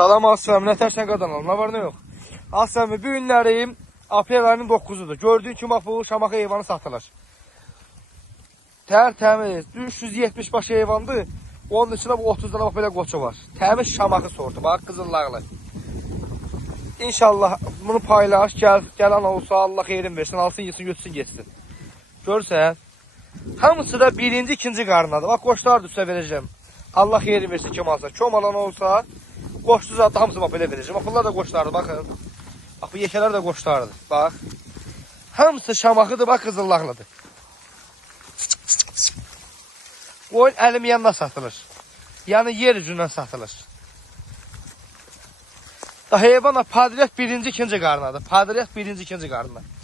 Salam Asfəm, nə tərsən qadanalım, nə var nə yox. Asfəmi, bu günlərim aprel ayının 9-udur. Gördüyün kimi bu Şamaxı heyvanı satılır. Təmiz, 370 baş heyvandır. Onun içində bu 30 dana belə qoçu var. Təmiz Şamaxı sortu, bax qızıllaqlı. İnşallah bunu paylaş, gələn olsa Allah xeyrin versin, alsın, yesin, götürsün, geçsin. Görsən, hamısı da birinci, ikinci qarnadır. Bax, qoçlar da üstə verəcəm. Allah xeyrin versin kim alsa. Kim alan olsa, qoçsuz adlı hamısı bax belə verəcəm. Bax, bunlar da qoçlardır, baxın. Bax, bu yekələr də qoçlardır, bax. Hamısı Şamaxıdır, bax, qızıllaqlıdır. Qoyun əlim yanına satılır. Yəni, yer üzündən satılır. Heyvana padriyat birinci, ikinci qarnadır. Padriyat birinci, ikinci qarnadır.